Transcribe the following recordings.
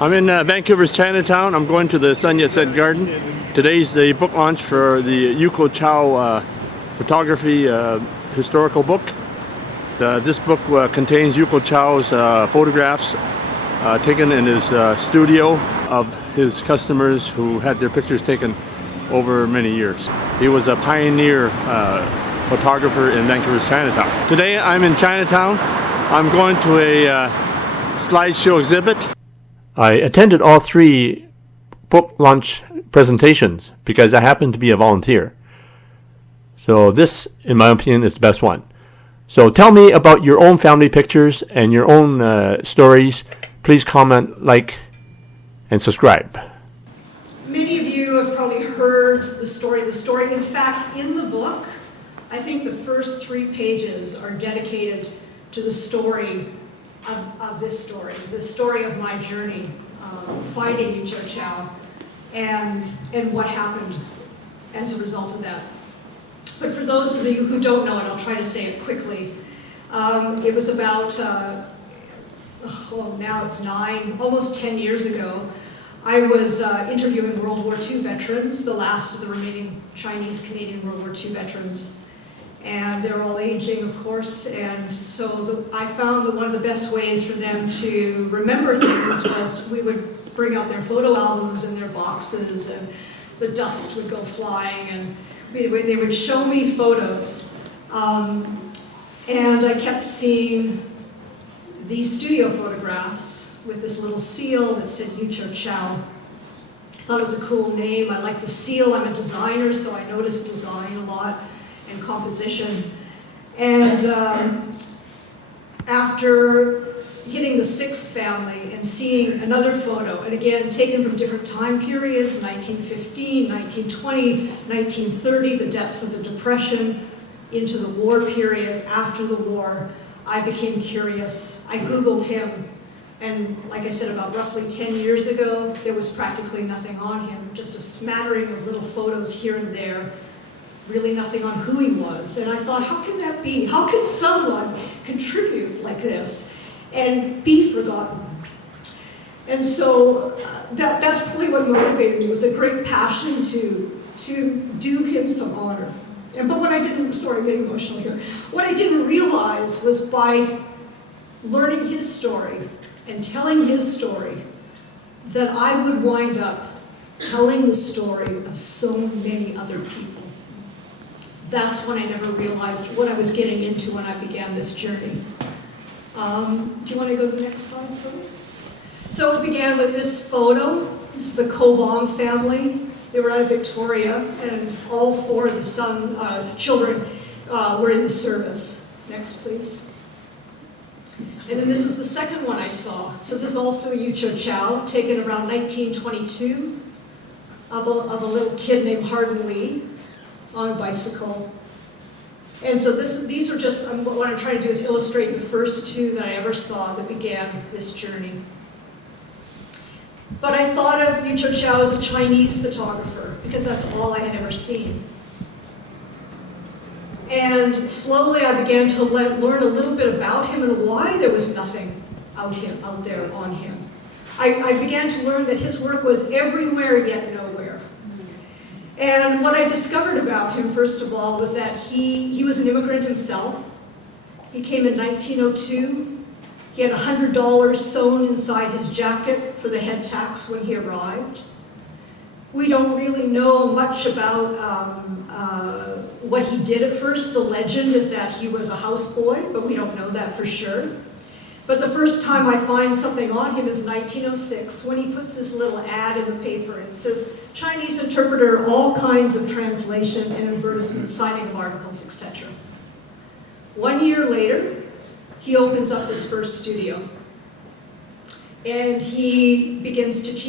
I'm in Vancouver's Chinatown. I'm going to the Yat-Sen Garden. Today's the book launch for the Yucho Chow photography historical book. This book contains Yucho Chow's photographs taken in his studio of his customers who had their pictures taken over many years. He was a pioneer photographer in Vancouver's Chinatown. Today I'm in Chinatown. I'm going to a slideshow exhibit. I attended all three book launch presentations because I happen to be a volunteer. So this, in my opinion, is the best one. So tell me about your own family pictures and your own stories. Please comment, like, and subscribe. Many of you have probably heard the story. In fact, in the book, I think the first 3 pages are dedicated to the story of this story, the story of my journey, finding Yucho Chow, and what happened as a result of that. But for those of you who don't know it, I'll try to say it quickly. It was about, now it's almost 10 years ago. I was interviewing World War II veterans, the last of the remaining Chinese-Canadian World War II veterans. And they're all aging, of course, and so I found that one of the best ways for them to remember things was we would bring out their photo albums in their boxes, and the dust would go flying, and they would show me photos. And I kept seeing these studio photographs with this little seal that said Yucho Chow. I thought it was a cool name. I liked the seal. I'm a designer, so I noticed design a lot. And composition. And after hitting the 6th family and seeing another photo, and again taken from different time periods, 1915, 1920, 1930, the depths of the Depression, into the war period, after the war, I became curious. I Googled him, and like I said, about roughly 10 years ago, there was practically nothing on him, just a smattering of little photos here and there, really nothing on who he was. And I thought, how can that be? How can someone contribute like this and be forgotten? And so that's probably what motivated me. It was a great passion to do him some honor. But what I didn't, sorry, I'm getting emotional here. What I didn't realize was by learning his story and telling his story that I would wind up telling the story of so many other people. That's when I never realized what I was getting into when I began this journey. Do you want to go to the next slide, Phil? So it began with this photo. This is the Cobom family. They were out of Victoria, and all 4 of the children were in the service. Next, please. And then this is the second one I saw. So this is also Yucho Chow, taken around 1922, of a little kid named Hardin Lee on a bicycle. And so these are just, what I'm trying to do is illustrate the first 2 that I ever saw that began this journey. But I thought of Yucho Chow as a Chinese photographer because that's all I had ever seen. And slowly I began to learn a little bit about him and why there was nothing out there on him. I began to learn that his work was everywhere yet nowhere. And what I discovered about him, first of all, was that he was an immigrant himself. He came in 1902. He had $100 sewn inside his jacket for the head tax when he arrived. We don't really know much about what he did at first. The legend is that he was a houseboy, but we don't know that for sure. But the first time I find something on him is 1906, when he puts this little ad in the paper, and it says, Chinese interpreter, all kinds of translation and advertisement, signing of articles, etc. 1 year later, he opens up his first studio. And he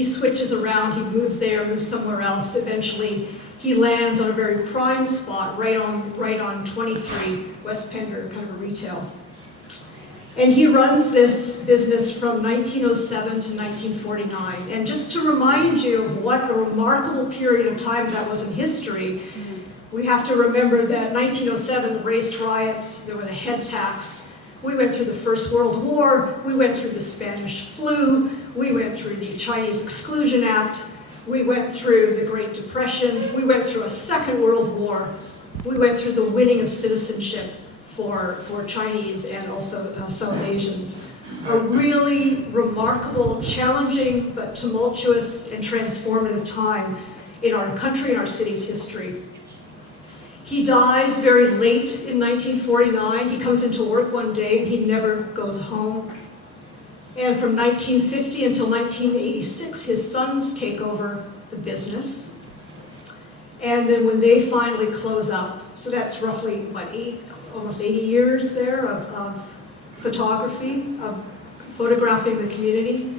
switches around, he moves there, moves somewhere else. Eventually, he lands on a very prime spot, right on 23 West Pender, kind of retail. And he runs this business from 1907 to 1949. And just to remind you of what a remarkable period of time that was in history, we have to remember that 1907, the race riots, there were the head tax. We went through the First World War, we went through the Spanish flu, we went through the Chinese Exclusion Act, we went through the Great Depression, we went through a Second World War, we went through the winning of citizenship for Chinese and also South Asians. A really remarkable, challenging, but tumultuous and transformative time in our country and our city's history. He dies very late in 1949. He comes into work one day and he never goes home. And from 1950 until 1986, his sons take over the business. And then when they finally close up, so that's roughly, what, almost 80 years there of photography, of photographing the community,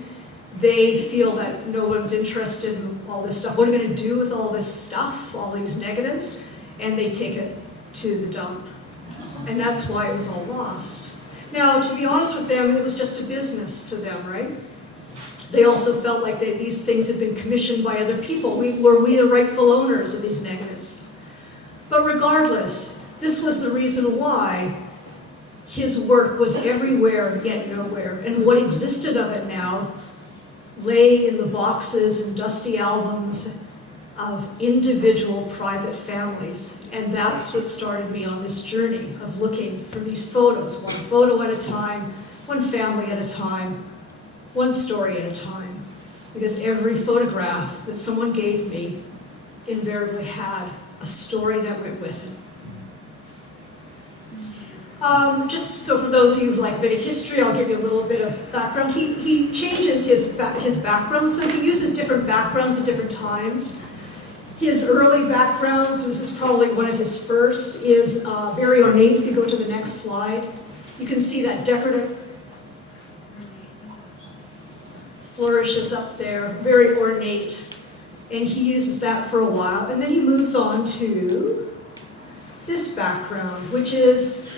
they feel that no one's interested in all this stuff. What are you going to do with all this stuff, all these negatives? And they take it to the dump. And that's why it was all lost. Now, to be honest with them, it was just a business to them, right? They also felt like these things had been commissioned by other people. Were we the rightful owners of these negatives? But regardless, this was the reason why his work was everywhere, yet nowhere. And what existed of it now lay in the boxes and dusty albums of individual private families. And that's what started me on this journey of looking for these photos, one photo at a time, one family at a time, one story at a time. Because every photograph that someone gave me invariably had a story that went with it. Just so for those of you who like a bit of history, I'll give you a little bit of background. He changes his background, so he uses different backgrounds at different times. His early backgrounds, this is probably one of his first, is very ornate. If you go to the next slide, you can see that decorative flourishes up there, very ornate. And he uses that for a while. And then he moves on to this background, which is,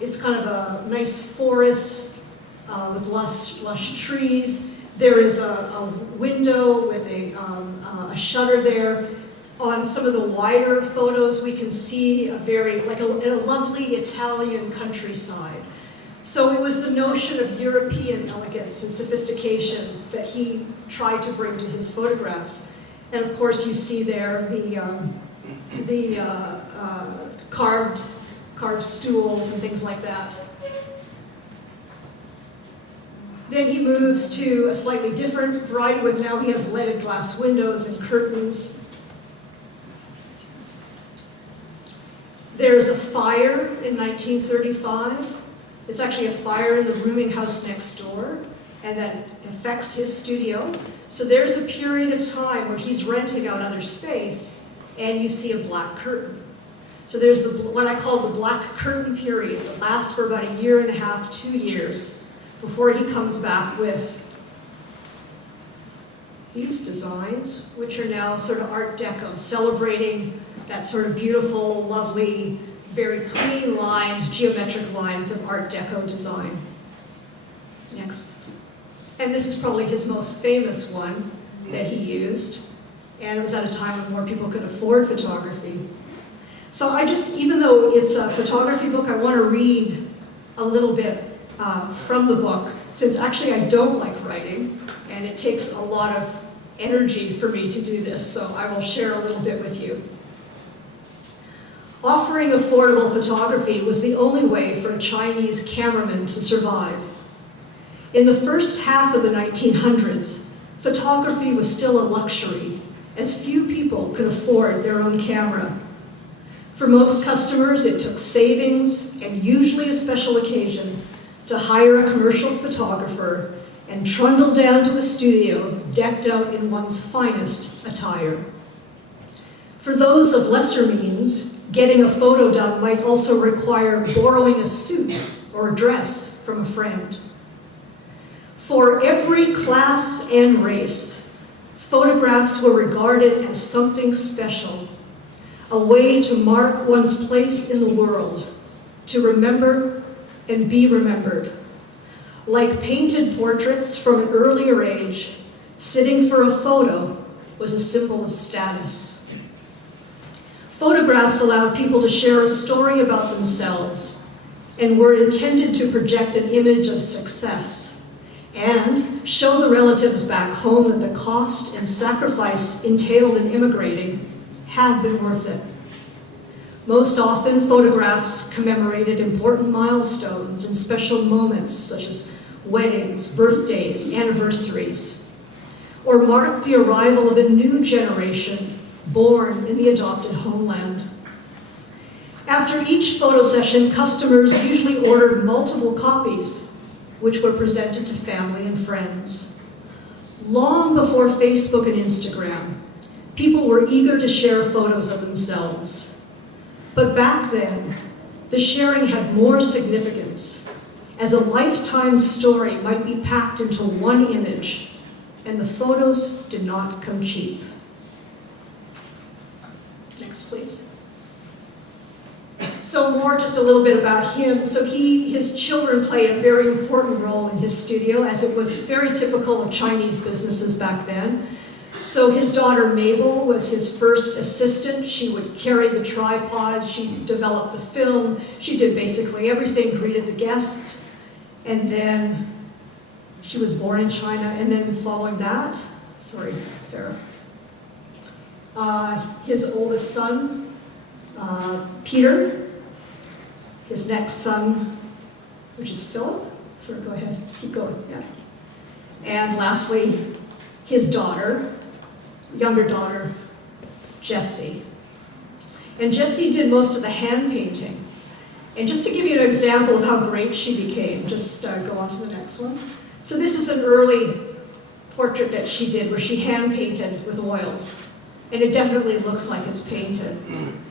it's kind of a nice forest with lush trees. There is a window with a shutter there. On some of the wider photos, we can see a lovely Italian countryside. So it was the notion of European elegance and sophistication that he tried to bring to his photographs. And of course, you see there the carved stools and things like that. Then he moves to a slightly different variety with now he has leaded glass windows and curtains. There's a fire in 1935. It's actually a fire in the rooming house next door, and that affects his studio. So there's a period of time where he's renting out other space, and you see a black curtain. So there's what I call the black curtain period that lasts for about a year and a half, 2 years, before he comes back with these designs, which are now sort of Art Deco, celebrating that sort of beautiful, lovely, very clean lines, geometric lines of Art Deco design. Next. And this is probably his most famous one that he used, and it was at a time when more people could afford photography. So even though it's a photography book, I want to read a little bit from the book, since actually I don't like writing, and it takes a lot of energy for me to do this, so I will share a little bit with you. Offering affordable photography was the only way for a Chinese cameraman to survive. In the first half of the 1900s, photography was still a luxury, as few people could afford their own camera. For most customers, it took savings, and usually a special occasion, to hire a commercial photographer and trundle down to a studio decked out in one's finest attire. For those of lesser means, getting a photo done might also require borrowing a suit or a dress from a friend. For every class and race, photographs were regarded as something special, a way to mark one's place in the world, to remember and be remembered. Like painted portraits from an earlier age, sitting for a photo was a symbol of status. Photographs allowed people to share a story about themselves and were intended to project an image of success and show the relatives back home that the cost and sacrifice entailed in immigrating had been worth it. Most often, photographs commemorated important milestones and special moments such as weddings, birthdays, anniversaries, or marked the arrival of a new generation born in the adopted homeland. After each photo session, customers usually ordered multiple copies, which were presented to family and friends. Long before Facebook and Instagram, people were eager to share photos of themselves. But back then, the sharing had more significance, as a lifetime story might be packed into one image, and the photos did not come cheap. Next, please. So more, just a little bit about him. So his children played a very important role in his studio, as it was very typical of Chinese businesses back then. So his daughter Mabel was his first assistant. She would carry the tripods, she developed the film, she did basically everything, greeted the guests. And then she was born in China, and then following that, sorry, Sarah, his oldest son, Peter, his next son, which is Philip. So go ahead, keep going, yeah. And lastly, his daughter, younger daughter, Jessie. And Jessie did most of the hand painting. And just to give you an example of how great she became, just go on to the next one. So this is an early portrait that she did where she hand painted with oils. And it definitely looks like it's painted.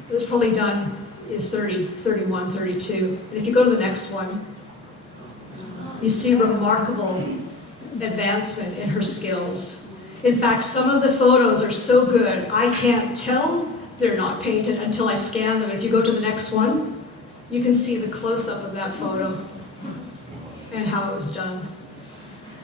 It was probably done in 30, 31, 32. And if you go to the next one, you see remarkable advancement in her skills. In fact, some of the photos are so good, I can't tell they're not painted until I scan them. If you go to the next one, you can see the close-up of that photo and how it was done.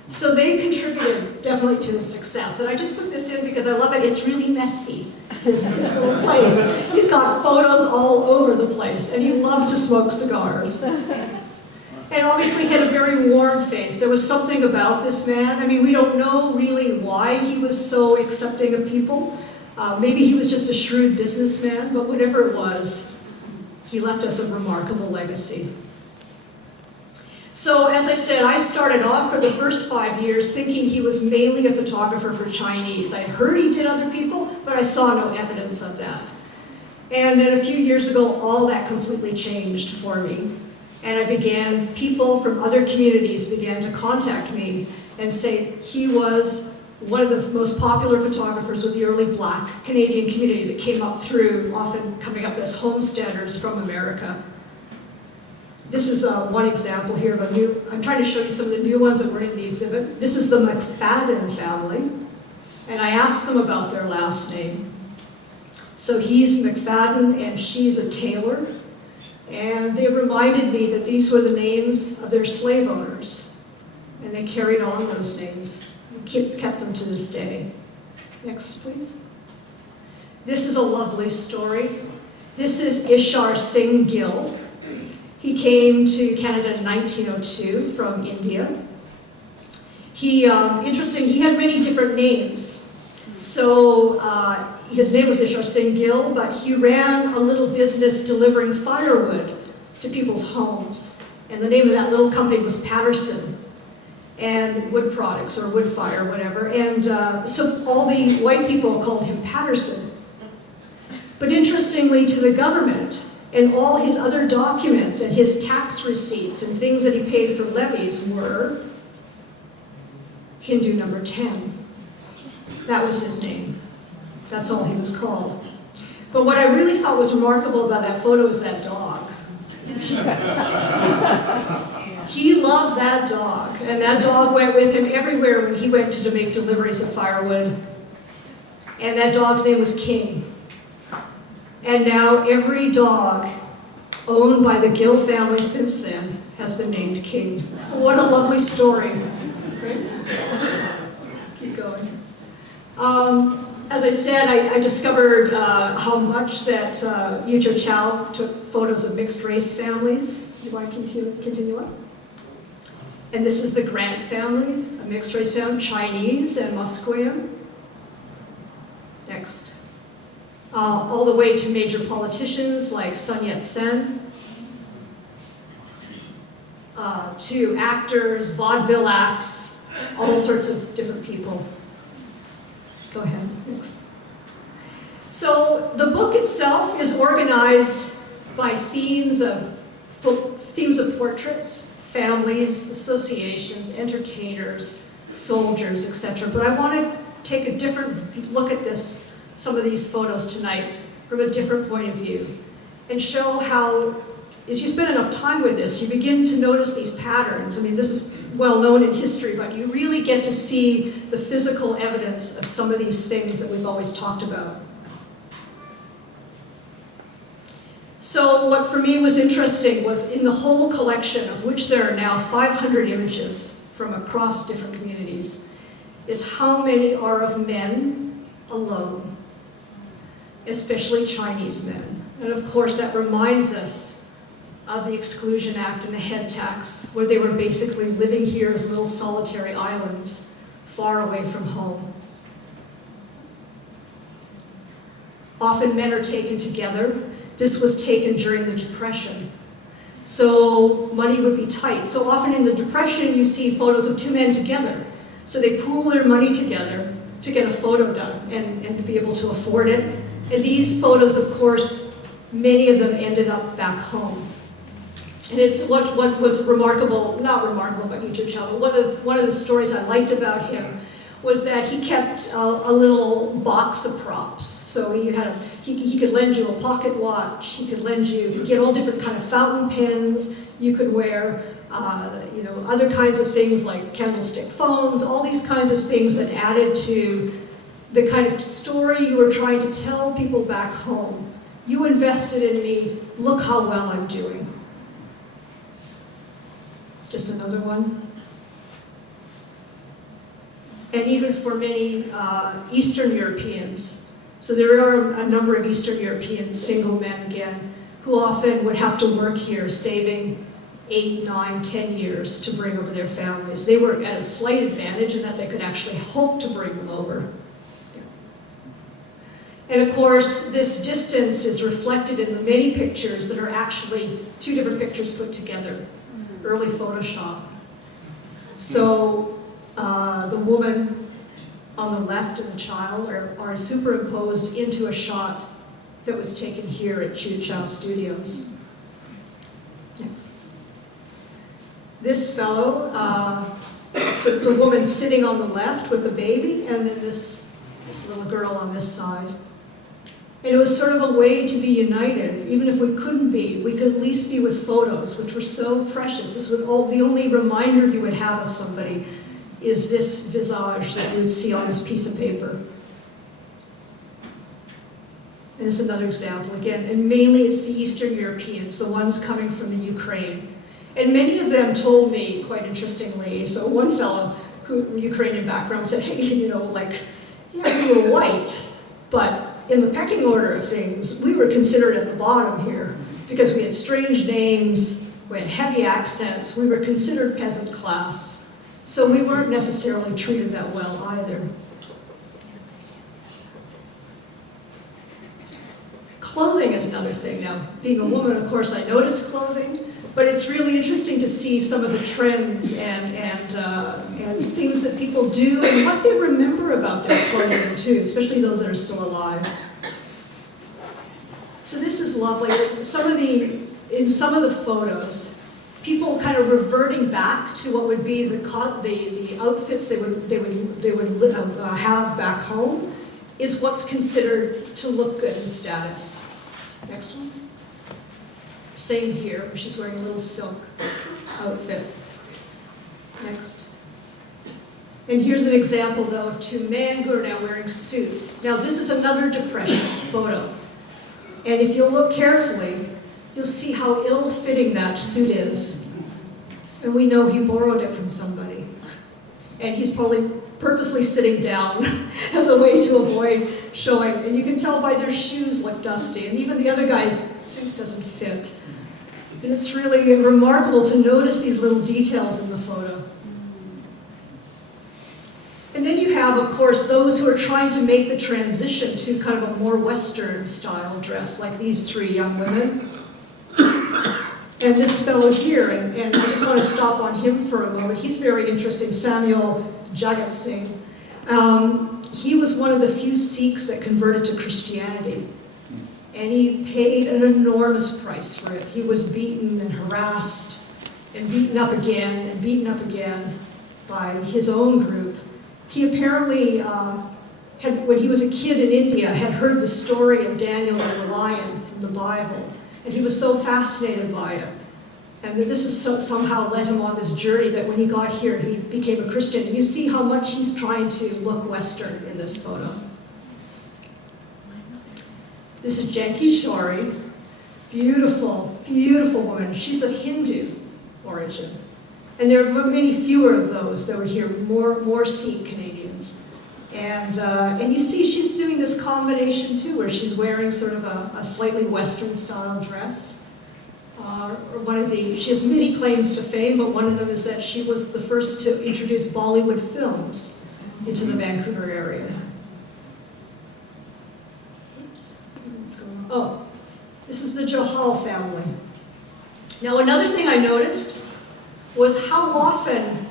So they contributed definitely to his success. And I just put this in because I love it. It's really messy, his little place. He's got photos all over the place, and he loved to smoke cigars. And obviously he had a very warm face. There was something about this man. I mean, we don't know really why he was so accepting of people. Maybe he was just a shrewd businessman, but whatever it was, he left us a remarkable legacy. So as I said, I started off for the first 5 years thinking he was mainly a photographer for Chinese. I heard he did other people, but I saw no evidence of that. And then a few years ago, all that completely changed for me. And people from other communities began to contact me and say he was one of the most popular photographers with the early Black Canadian community that came up through, often coming up as homesteaders from America. This is one example here of a new, I'm trying to show you some of the new ones that were in the exhibit. This is the McFadden family, and I asked them about their last name. So he's McFadden and she's a Taylor, and they reminded me that these were the names of their slave owners, and they carried on those names and kept them to this day. Next, please. This is a lovely story. This is Ishar Singh Gill. He came to Canada in 1902 from India. Interesting, he had many different names. So his name was Yat-Sen Singh Gill, but he ran a little business delivering firewood to people's homes. And the name of that little company was Patterson and Wood Products, or Wood Fire, whatever. And so all the white people called him Patterson. But interestingly to the government, and all his other documents and his tax receipts and things that he paid for levies were Hindu number 10. That was his name. That's all he was called. But what I really thought was remarkable about that photo is that dog. He loved that dog, and that dog went with him everywhere when he went to make deliveries of firewood. And that dog's name was King. And now every dog owned by the Gill family since then has been named King. What a lovely story. Right? Keep going. As I said, I discovered how much that Yucho Chow took photos of mixed race families. You want to continue on? And this is the Grant family, a mixed race family, Chinese and Musqueam. Next. All the way to major politicians like Sun Yat-Sen, to actors, vaudeville acts, all sorts of different people. Go ahead, next. So the book itself is organized by themes of portraits, families, associations, entertainers, soldiers, etc. But I want to take a different look at some of these photos tonight from a different point of view and show how, as you spend enough time with this, you begin to notice these patterns. I mean, this is well known in history, but you really get to see the physical evidence of some of these things that we've always talked about. So what for me was interesting was in the whole collection, of which there are now 500 images from across different communities, is how many are of men alone, especially Chinese men. And of course that reminds us of the Exclusion Act and the head tax, where they were basically living here as little solitary islands, far away from home. Often men are taken together. This was taken during the Depression. So money would be tight. So often in the Depression you see photos of two men together. So they pool their money together to get a photo done and to be able to afford it. And these photos, of course, many of them ended up back home. And it's what was remarkable, not remarkable about Yucho Chow, but one of the stories I liked about him was that he kept a little box of props. So he could lend you a pocket watch, he could get all different kind of fountain pens you could wear, other kinds of things like candlestick phones, all these kinds of things that added to the kind of story you were trying to tell people back home. You invested in me, look how well I'm doing. Just another one. And even for many Eastern Europeans. So there are a number of Eastern European single men, again, who often would have to work here, saving 8, 9, 10 years to bring over their families. They were at a slight advantage in that they could actually hope to bring them over. And of course, this distance is reflected in the many pictures that are actually two different pictures put together, early Photoshop. So the woman on the left and the child are superimposed into a shot that was taken here at Yucho Chow Studios. Next. This fellow, so it's the woman sitting on the left with the baby, and then this little girl on this side. And it was sort of a way to be united. Even if we couldn't be, we could at least be with photos, which were so precious. This was the only reminder you would have of somebody is this visage that you would see on this piece of paper. And it's another example again, and mainly it's the Eastern Europeans, the ones coming from the Ukraine. And many of them told me, quite interestingly, so one fellow, Ukrainian background, said, hey, yeah, we were white, but in the pecking order of things, we were considered at the bottom here because we had strange names, we had heavy accents, we were considered peasant class. So we weren't necessarily treated that well either. Clothing is another thing. Now, being a woman, of course, I notice clothing, but it's really interesting to see some of the trends and things that people do and what they remember about their clothing too, especially those that are still alive. So this is lovely. In some of the photos, people kind of reverting back to what would be the outfits they would have back home is what's considered to look good in status. Next one. Same here, where she's wearing a little silk outfit. Next. And here's an example, though, of two men who are now wearing suits. Now, this is another Depression photo. And if you look carefully, you'll see how ill-fitting that suit is. And we know he borrowed it from somebody. And he's probably purposely sitting down as a way to avoid showing. And you can tell by their shoes look dusty. And even the other guy's suit doesn't fit. And it's really remarkable to notice these little details in the photo. have, of course, those who are trying to make the transition to kind of a more Western style dress, like these three young women. And this fellow here, and I just want to stop on him for a moment. He's very interesting, Samuel Jagat Singh. He was one of the few Sikhs that converted to Christianity. And he paid an enormous price for it. He was beaten and harassed and beaten up again and beaten up again by his own group. He apparently, when he was a kid in India, had heard the story of Daniel and the lion from the Bible. And he was so fascinated by it. And this has somehow led him on this journey that when he got here, he became a Christian. And you see how much he's trying to look Western in this photo. This is Janki Shori, beautiful, beautiful woman. She's of Hindu origin. And there are many fewer of those that were here, more Sikh Canadians. And you see she's doing this combination too, where she's wearing sort of a slightly Western style dress. She has many claims to fame, but one of them is that she was the first to introduce Bollywood films into the Vancouver area. Oops. Oh, this is the Johal family. Now another thing I noticed was how often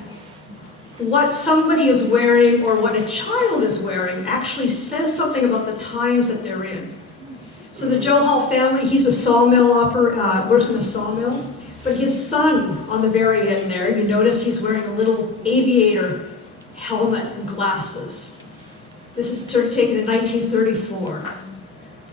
what somebody is wearing or what a child is wearing actually says something about the times that they're in. So the Johal family, he's a sawmill operator, works in a sawmill, but his son on the very end there, you notice he's wearing a little aviator helmet and glasses. This is taken in 1934.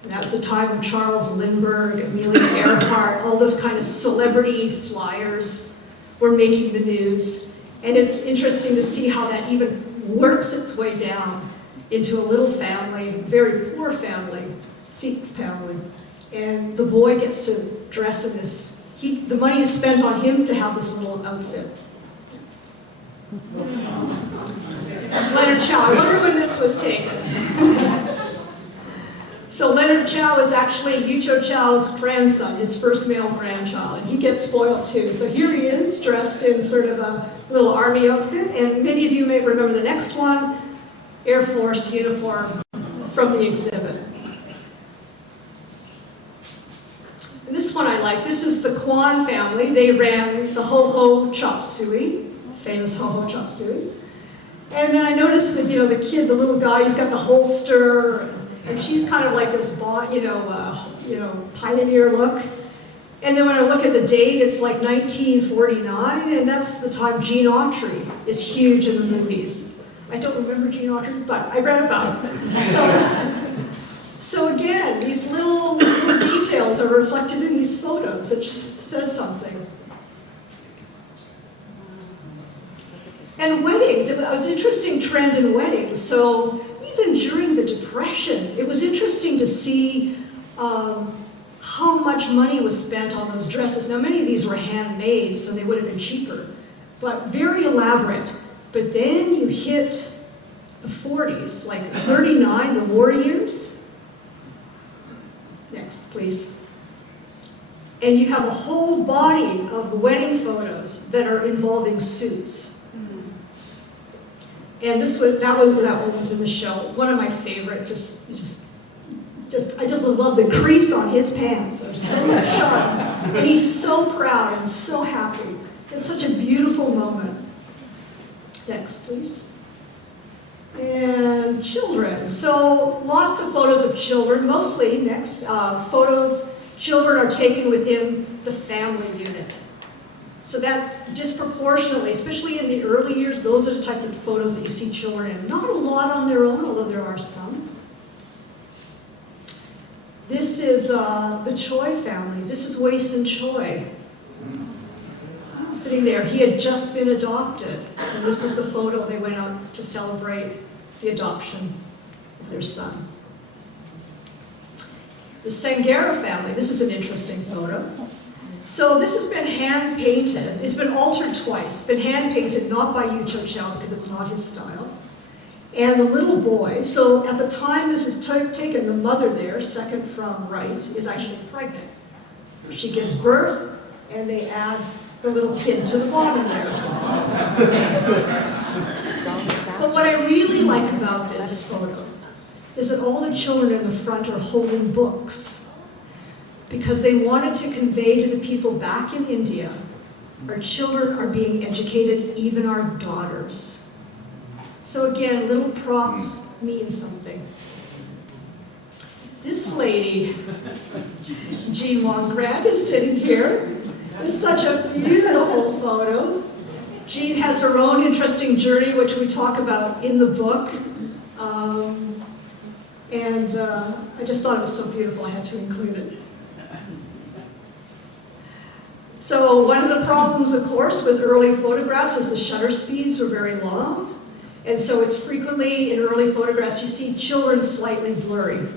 And that was the time when Charles Lindbergh, Amelia Earhart, all those kind of celebrity flyers were making the news. And it's interesting to see how that even works its way down into a little family, very poor family, Sikh family. And the boy gets to dress in this. The money is spent on him to have this little outfit. This is Leonard Chow. I wonder when this was taken. So Leonard Chow is actually Yucho Chow's grandson, his first male grandchild, and he gets spoiled too. So here he is, dressed in sort of a little army outfit, and many of you may remember the next one, Air Force uniform from the exhibit. And this one I like. This is the Kwan family. They ran the Ho Ho Chop Suey, famous Ho Ho Chop Suey. And then I noticed that, the kid, the little guy, he's got the holster, and she's kind of like this, pioneer look. And then when I look at the date, it's like 1949, and that's the time Gene Autry is huge in the movies. I don't remember Gene Autry, but I read about it. So again, these little details are reflected in these photos. It just says something. And weddings, it was an interesting trend in weddings. So even during the Depression, it was interesting to see how much money was spent on those dresses. Now, many of these were handmade, so they would have been cheaper, but very elaborate. But then you hit the 40s, like 39, the war years. Next, please. And you have a whole body of wedding photos that are involving suits. And that one was in the show. One of my favorite. I just love the crease on his pants. They're so sharp, and he's so proud and so happy. It's such a beautiful moment. Next, please. And children. So lots of photos of children. Mostly next children are taken within the family unit. So that disproportionately, especially in the early years, those are the type of photos that you see children in. Not a lot on their own, although there are some. This is the Choi family. This is Wei-Sin Choi. Sitting there. He had just been adopted. And this is the photo they went out to celebrate the adoption of their son. The Sangara family. This is an interesting photo. So this has been hand-painted. It's been altered twice. Been hand-painted, not by Yucho Chow, because it's not his style. And the little boy, so at the time this is taken, the mother there, second from right, is actually pregnant. She gives birth, and they add the little kid to the bottom there. But what I really like about this photo is that all the children in the front are holding books because they wanted to convey to the people back in India, our children are being educated, even our daughters. So again, little props mean something. This lady, Jean Wong Grant, is sitting here. It's such a beautiful photo. Jean has her own interesting journey, which we talk about in the book. I just thought it was so beautiful, I had to include it. So one of the problems, of course, with early photographs is the shutter speeds were very long. And so it's frequently, in early photographs, you see children slightly blurry.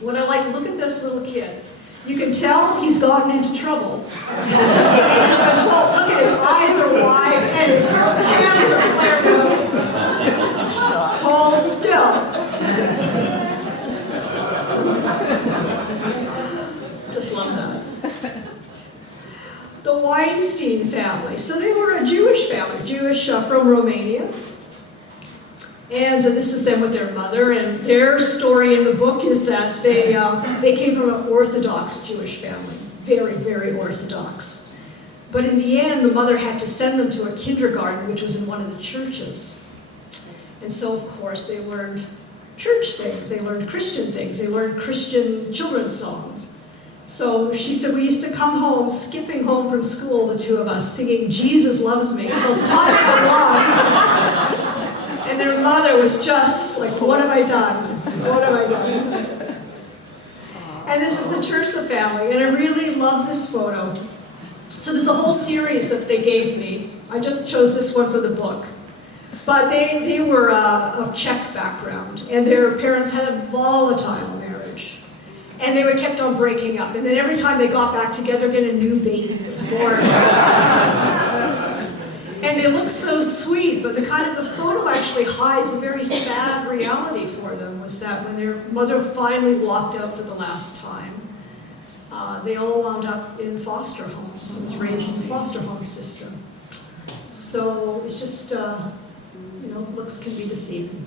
What I like, look at this little kid. You can tell he's gotten into trouble. And he's been told, look at his eyes are wide and his hands are flared out. Hold still. Just love that. The Weinstein family. So they were a Jewish family, Jewish from Romania. And this is them with their mother, and their story in the book is that they came from an Orthodox Jewish family, very, very Orthodox. But in the end, the mother had to send them to a kindergarten, which was in one of the churches. And so, of course, they learned church things, they learned Christian things, they learned Christian children's songs. So she said, we used to come home, skipping home from school, the two of us, singing Jesus Loves Me, the top of our lungs. And their mother was just like, what have I done? What have I done? And this is the Tersa family, and I really love this photo. So there's a whole series that they gave me. I just chose this one for the book. But they were of Czech background, and their parents had a volatile marriage. And they were kept on breaking up. And then every time they got back together, again, a new baby was born. And they look so sweet, but the photo actually hides a very sad reality for them, was that when their mother finally walked out for the last time, they all wound up in foster homes and was raised in the foster home system. So it's just, looks can be deceiving.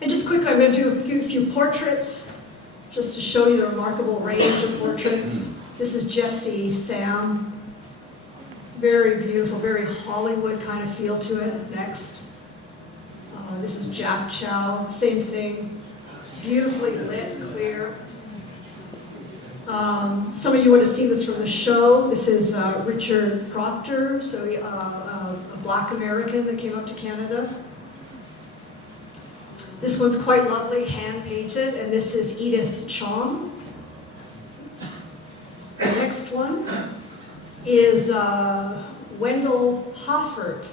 And just quickly, I'm going to do a few portraits, just to show you the remarkable range of portraits. This is Jessie Sam. Very beautiful, very Hollywood kind of feel to it. Next. This is Jack Chow, same thing. Beautifully lit, clear. Some of you would have seen this from the show. This is Richard Proctor, so a Black American that came up to Canada. This one's quite lovely, hand-painted, and this is Edith Chong. The next one is Wendell Hoffert.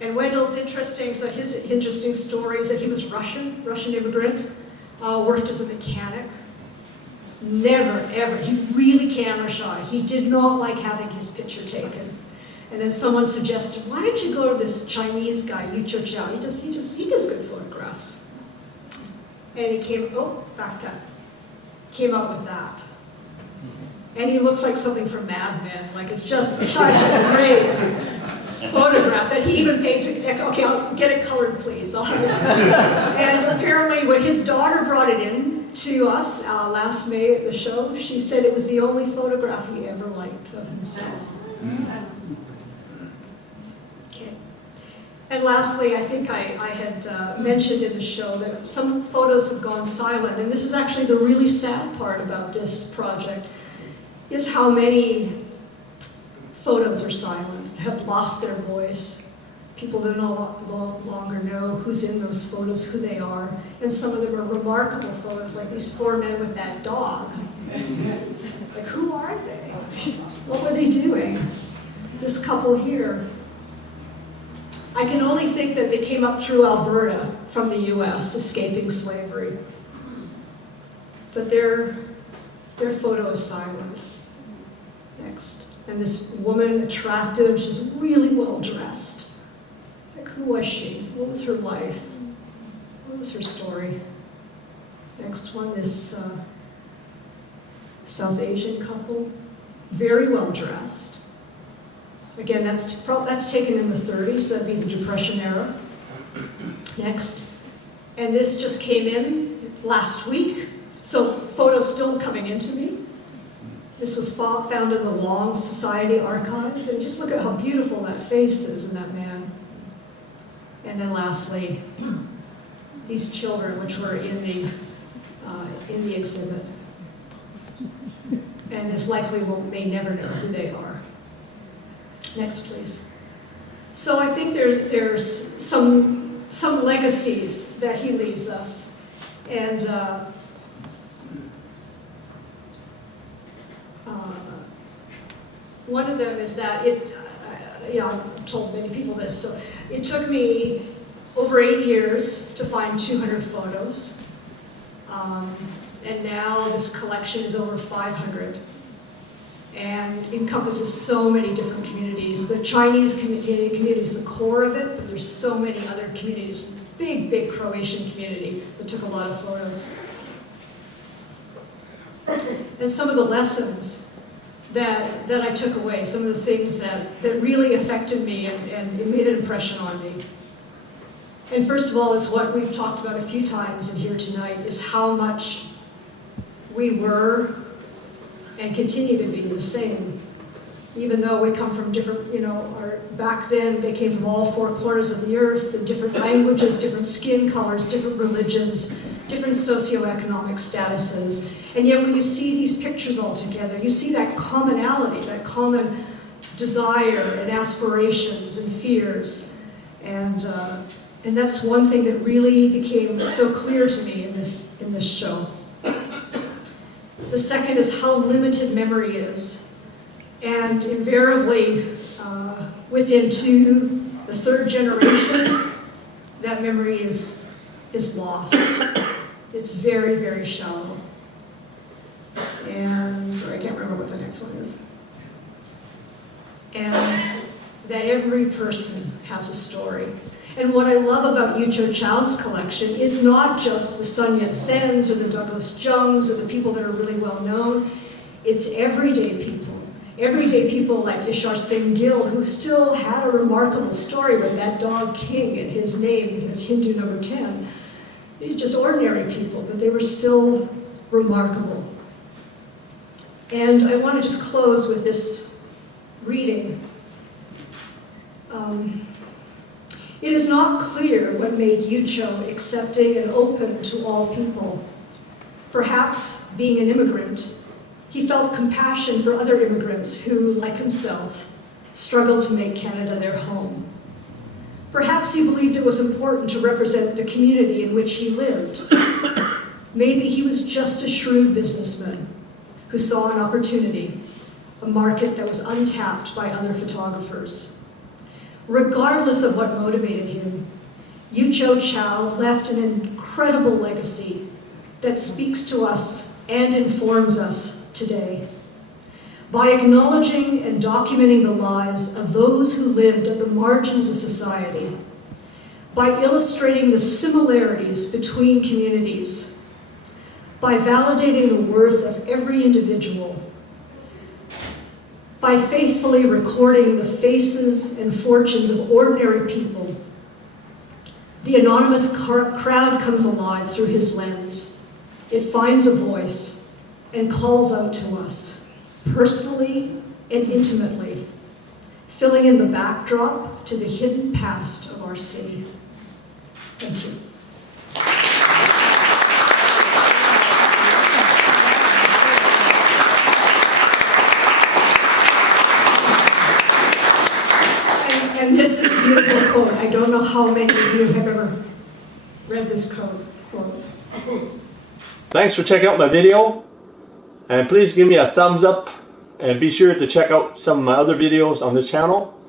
And Wendell's interesting, so his interesting story is that he was Russian immigrant, worked as a mechanic. Never, ever, he really camera shy. He did not like having his picture taken. And then someone suggested, why don't you go to this Chinese guy, Yucho Chow, he does good photographs. And he came out with that. And he looks like something from Mad Men. Like, it's just such a great photograph that he even painted. Okay, I'll get it colored, please. And apparently, when his daughter brought it in to us last May at the show, she said it was the only photograph he ever liked of himself. Okay. And lastly, I think I had mentioned in the show that some photos have gone silent. And this is actually the really sad part about this project, is how many photos are silent, have lost their voice. People do no longer know who's in those photos, who they are. And some of them are remarkable photos, like these four men with that dog. Like, who are they? What were they doing? This couple here. I can only think that they came up through Alberta from the US, escaping slavery. But their photo is silent. Next. And this woman, attractive, she's really well dressed. Like, who was she? What was her life? What was her story? Next one, this South Asian couple, very well dressed. Again, that's taken in the 30s, so that'd be the Depression era. Next. And this just came in last week, so photos still coming into me. This was found in the Wong Society archives, and just look at how beautiful that face is in that man. And then lastly, these children, which were in the exhibit. And this likely may never know who they are. Next, please. So I think there's some legacies that he leaves us. And one of them is that I've told many people this, so it took me over 8 years to find 200 photos. And now this collection is over 500 and encompasses so many different communities. The Chinese community is the core of it, but there's so many other communities. Big Croatian community that took a lot of photos. And some of the lessons that I took away, some of the things that really affected me and it made an impression on me. And first of all is what we've talked about a few times in here tonight, is how much we were and continue to be the same. Even though we come from different, back then they came from all 4 corners of the earth, and different languages, different skin colors, different religions, different socioeconomic statuses. And yet when you see these pictures all together, you see that commonality, that common desire and aspirations and fears. And that's one thing that really became so clear to me in this show. The second is how limited memory is. And invariably, within the third generation, that memory is lost. It's very, very shallow. And, sorry, I can't remember what the next one is. And that every person has a story. And what I love about Yucho Chow's collection is not just the Sun Yat-Sens or the Douglas Jungs or the people that are really well known. It's everyday people. Everyday people like Yat-Sen Gardens, who still had a remarkable story with that dog King and his name, his Hindu number 10. They're just ordinary people, but they were still remarkable. And I want to just close with this reading. It is not clear what made Yucho accepting and open to all people. Perhaps, being an immigrant, he felt compassion for other immigrants who, like himself, struggled to make Canada their home. Perhaps he believed it was important to represent the community in which he lived. Maybe he was just a shrewd businessman who saw an opportunity, a market that was untapped by other photographers. Regardless of what motivated him, Yucho Chow left an incredible legacy that speaks to us and informs us today. By acknowledging and documenting the lives of those who lived at the margins of society, by illustrating the similarities between communities, by validating the worth of every individual, by faithfully recording the faces and fortunes of ordinary people, the anonymous crowd comes alive through his lens. It finds a voice and calls out to us, personally and intimately, filling in the backdrop to the hidden past of our city. Thank you. And this is a beautiful quote. I don't know how many of you have ever read this quote. Thanks for checking out my video, and please give me a thumbs up, and be sure to check out some of my other videos on this channel,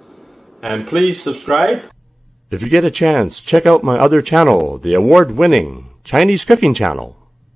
and please subscribe. If you get a chance, check out my other channel, the award-winning Chinese cooking channel.